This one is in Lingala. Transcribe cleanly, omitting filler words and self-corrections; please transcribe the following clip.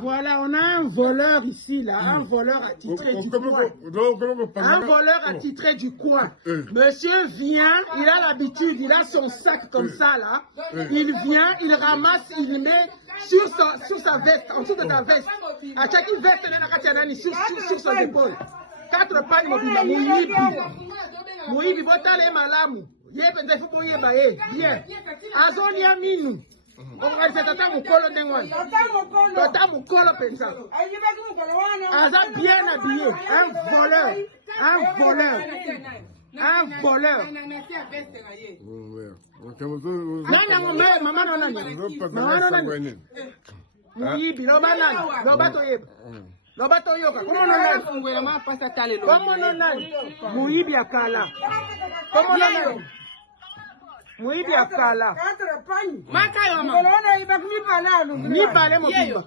Voilà, on a un voleur ici, là, un voleur attitré du coin. Un voleur attitré du coin. Monsieur vient, il a l'habitude, il a son sac comme ça, là. Il vient, il ramasse, il met sur sa veste, en dessous de ta veste. À chaque veste, sur son épaule. 4 pannes mobile, Moïbi, botale malamu. Yépe, il faut qu'on y ait, bien. Azonia minou. On va faire tata mukolo ndengwan. Tata mukolo pensa. Aza bien habillé, un voleur, un voleur. Un voleur. Nana ngombe mama nana ni. Mama nana ni. Muyibi loba nani? Loba toyeba. Loba toyoka. Comment nana? Comment nana? Muyibi akala. Comment nana? Muyibi akala. Makayo mama. Ni pale mo bimba.